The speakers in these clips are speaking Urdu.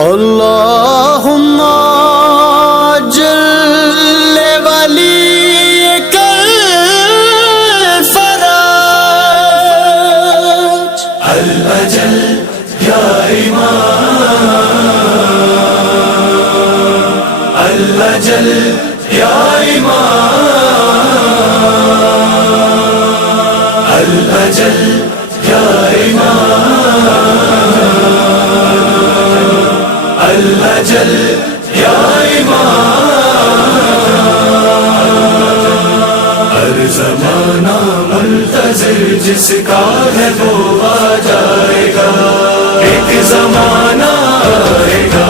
اللہم جل ولیک الفرج الأجل یا امام، الأجل یا امام، الأجل یا امام، الأجل یا امام۔ ہر زمانہ منتظر جس کا ہے وہ آ جائے گا، ایک زمانہ آئے گا۔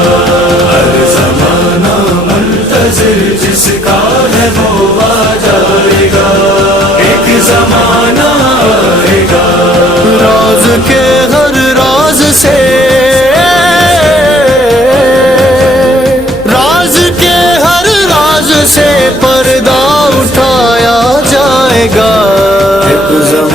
ہر زمانہ منتظر جس کا ہے وہ آ جائے گا، ایک زمانہ آئے گا۔ راز کے ہر راز سے، راز کے ہر راز سے پردہ اٹھایا جائے گا، ایک زمانہ